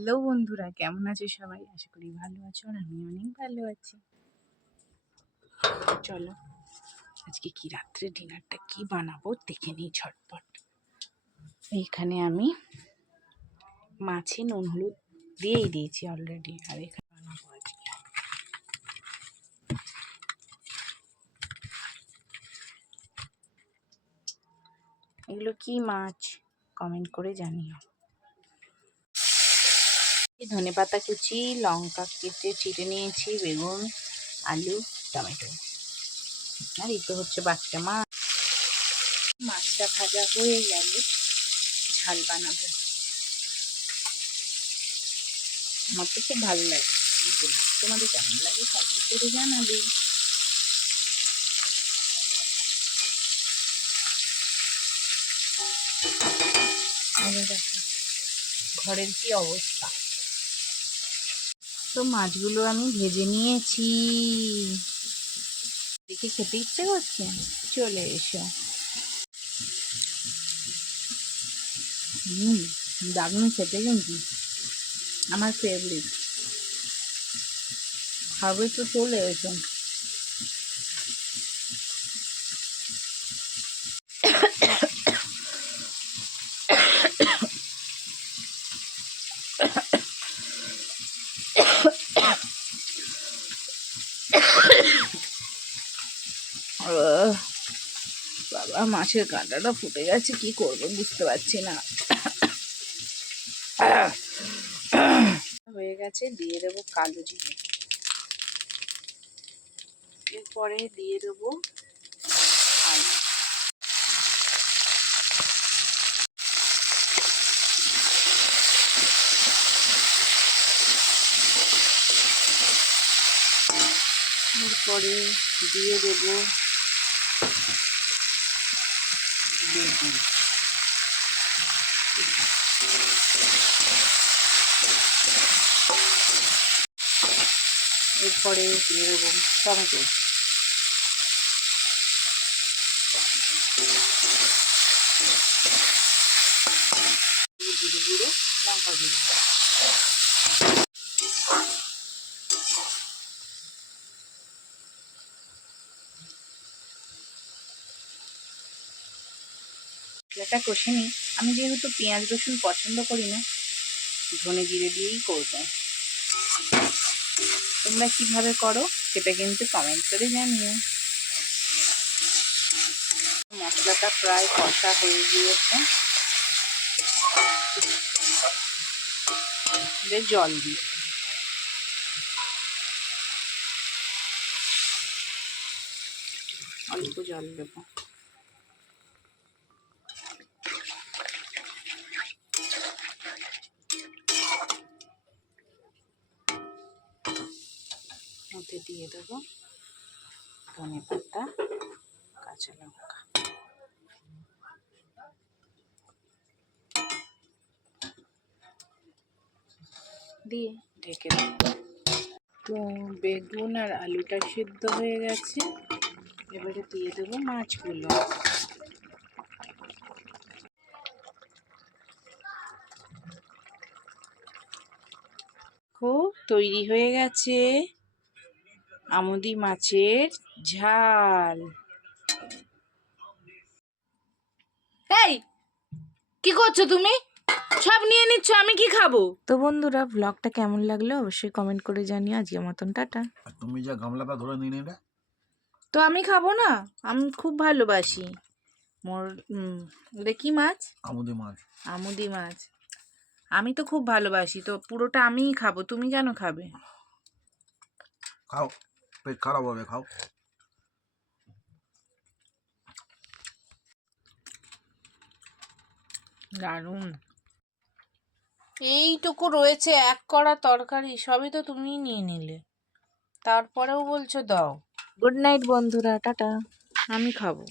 Hello বন্ধুরা, কেমন আছো সবাই? আশা করি ভালো আছো আর আমি অনেক ভালো আছি। চলো আজকে কি রাত্রে ডিনারটা কি বানাবো দেখে নিই ঝটপট। এইখানে আমি মাছে নুন হলুদ দিয়েই দিয়েছি অলরেডি, আর এখানে বানাবো আজকে এগুলো কি মাছ, কমেন্ট করে জানিও। ধনেপাতা কুচি, লঙ্কা কেটে চিড়ে নিয়েছি, বেগুন, আলু, টমেটো, আর এই তো হচ্ছে বাচ্চা মাছ। মাছটা ভাজা হয়ে গেলে ঝাল বানাবো। আমার তো খুব ভালো লাগে, তোমাদের কেমন লাগে কমেন্ট করে জানাবে। দেখো ঘরের কি অবস্থা। তো মাছগুলো আমি ভেজে নিয়েছি, দেখে খেতে ইচ্ছে করছে, চলে এসো। দারুণ খেতে, কিন্তু আমার ফেভারিট। খাবে তো চলে এসো। বাবা, মাছের কাঁটাটা ফুটে গেছে, কি করবো বুঝতে পারছি না। হয়ে গেছে, দিয়ে দেবো কালো জিরে, এরপরে দিয়ে দেবো আলু, এরপরে দিয়ে দেবো বেগুন, এরপরে দিয়ে দেবো টমেটো, জিরে গুঁড়ো, লঙ্কা গুঁড়ো। মশলাটা কষে নিই। আমি যেহেতু পেঁয়াজ রসুন পছন্দ করি না, ধনে জিরে দিয়েই করবো। তোমরা কিভাবে করো সেটা কিন্তু কমেন্ট করে জানিও। মশলাটা প্রায় কষা হয়ে গিয়েছে, জল দিই। অল্প জল দেবো। মধ্যে দিয়ে দেবো ধনেপাতা, কাঁচা লঙ্কা, দিয়ে ঢেকে দেবো। তো বেগুন আর আলুটা সিদ্ধ হয়ে গেছে, এবারে দিয়ে দেবো মাছগুলো। তৈরি হয়ে গেছে আমুদি মাছের ঝাল। এই কি করছো তুমি? সব নিয়ে নিচ্ছ, আমি কি খাবো? তো বন্ধুরা, ব্লগটা কেমন লাগলো অবশ্যই কমেন্ট করে জানিও। আজকের মতন টাটা। তুমি যা গামলাটা ধরে নিয়ে নিলে, তো আমি খাবো না? আমি খুব ভালোবাসি মোর ওটা কি মাছ? আমুদি মাছ। আমুদি মাছ আমি তো খুব ভালোবাসি, তো পুরোটা আমিই খাবো, তুমি কেন খাবে? খাও, পেট খারাপ হবে, খাও। দারুণ। এইটুকু রয়েছে এক কড়া তরকারি, সবই তো তুমিই নিয়ে নিলে, তারপরেও বলছো দাও। গুড নাইট বন্ধুরা, টাটা। আমি খাবো।